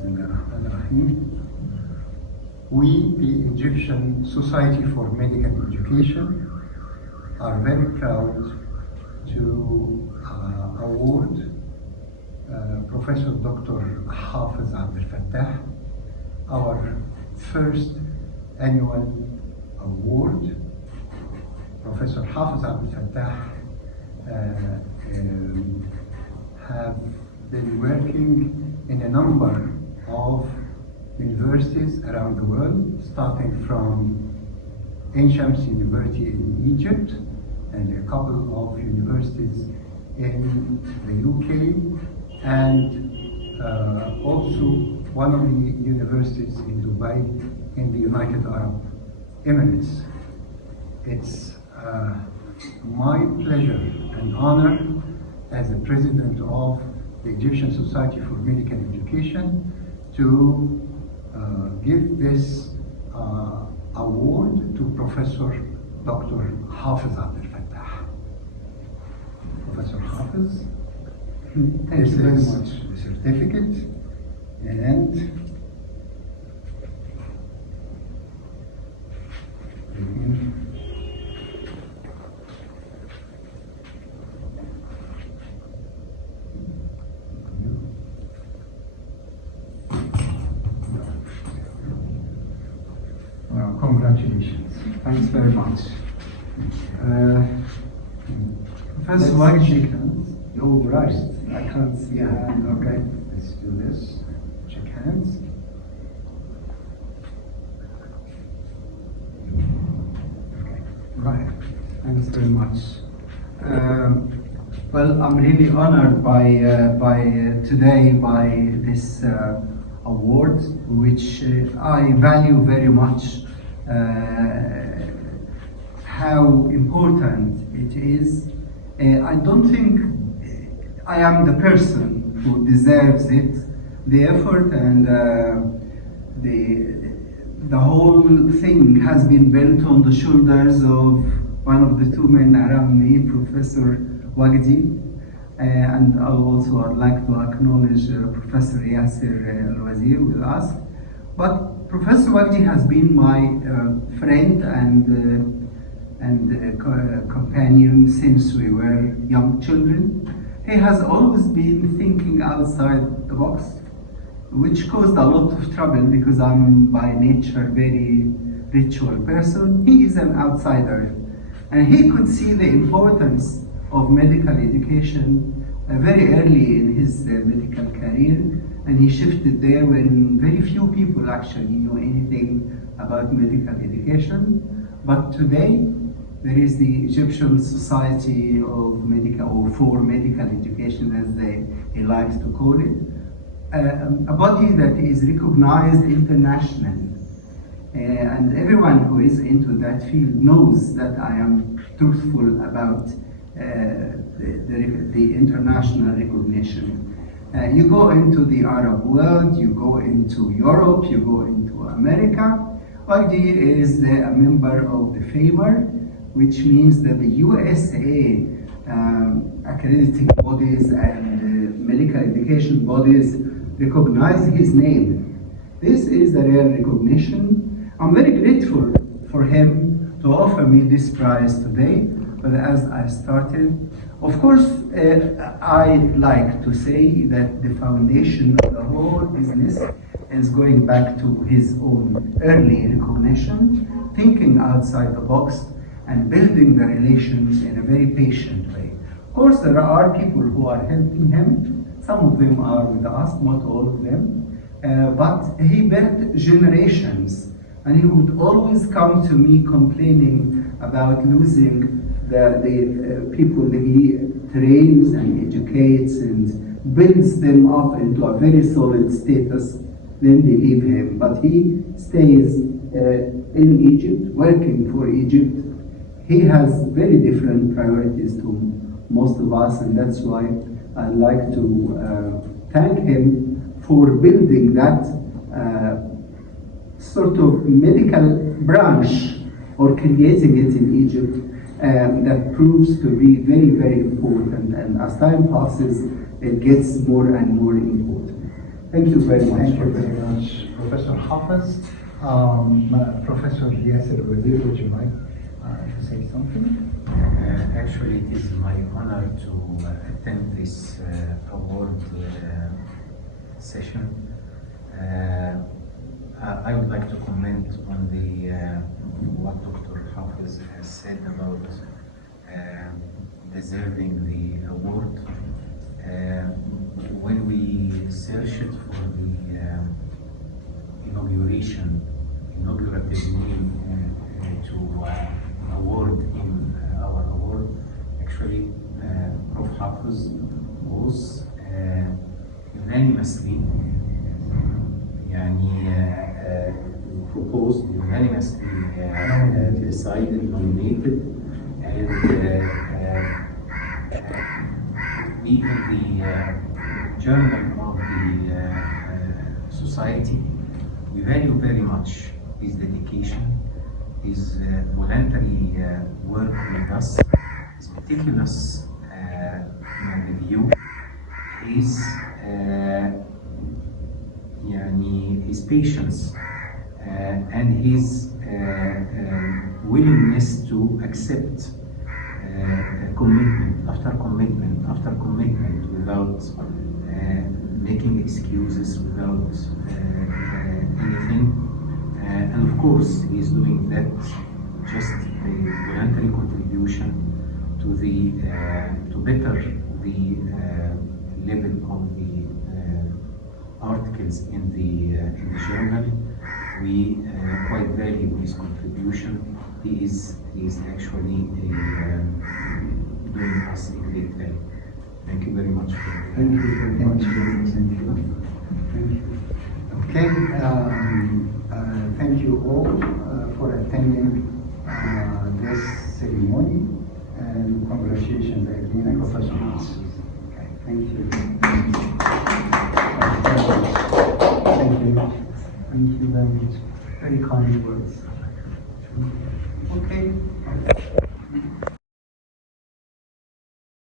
Bismillahirrahmanirrahim. We, the Egyptian Society for Medical Education, are very proud to award Professor Dr. Hafiz Abdel Fattah our first annual award. Professor Hafiz Abdel Fattah have been working in a number of universities around the world, starting from Ain Shams University in Egypt and a couple of universities in the UK, and also one of the universities in Dubai in the United Arab Emirates. It's my pleasure and honor as the president of the Egyptian Society for Medical Education to give this award to Professor Dr. Hafiz Abdel Fattah. Professor Hafiz, thank you very much. The certificate, and well, congratulations. Thanks very much. Professor Wagji, you're right. I can't see your hand. Okay. Let's do this. Shake hands. Okay. Right. Thanks very much. Well, I'm really honored by today by this award, which I value very much. How important it is. I don't think I am the person who deserves it. The effort and the whole thing has been built on the shoulders of one of the two men around me, Professor Wagdi, and I'd like to acknowledge Professor Yasser Al-Wazir with us. But Professor Wagdi has been my friend and companion since we were young children. He has always been thinking outside the box, which caused a lot of trouble because I'm by nature a very ritual person. He is an outsider, and he could see the importance of medical education very early in his medical career, and he shifted there when very few people actually knew anything about medical education. But today, there is the Egyptian Society of Medical, or for Medical Education as he likes to call it, a body that is recognized internationally. And everyone who is into that field knows that I am truthful about the international recognition. You go into the Arab world, you go into Europe, you go into America. Wagdi is a member of the FAMER, which means that the USA accrediting bodies and medical education bodies recognize his name. This is a rare recognition. I'm very grateful for him to offer me this prize today. But as I started, of course, I like to say that the foundation of the whole business is going back to his own early recognition, thinking outside the box, and building the relations in a very patient way. Of course, there are people who are helping him. Some of them are with us, not all of them. But he built generations, and he would always come to me complaining about losing the people that he trains and educates and builds them up into a very solid status. Then they leave him. But he stays in Egypt, working for Egypt. He has very different priorities to most of us, and that's why I'd like to thank him for building that sort of medical branch, or creating it in Egypt, that proves to be very, very important. And as time passes, it gets more and more important. Thank you very much. Thank you very much, Professor Hafiz. Professor Yasser Wazir, would you like to say something? Actually, it is my honor to attend this award session. I would like to comment on the what Dr. Hafiz has said about deserving the award. When we searched for the inaugurative name to award him our award, actually Prof. Hafiz was unanimously proposed, unanimously decided, nominated, and we in the journal of the society, we value very much his dedication, his voluntary work with us, his meticulous review, his patience, and his willingness to accept commitment after commitment after commitment without making excuses, without anything. And of course, he is doing that just a voluntary contribution to the to better the level of the articles in the journal. We quite value his contribution. He is actually doing us a great value. Thank you very much. Thank you very much. Thank you. Okay, thank you all for attending this ceremony, and congratulations again, Professor Hafiz. Okay, thank you. Thank you. Thank you very much. Very kind words. Okay.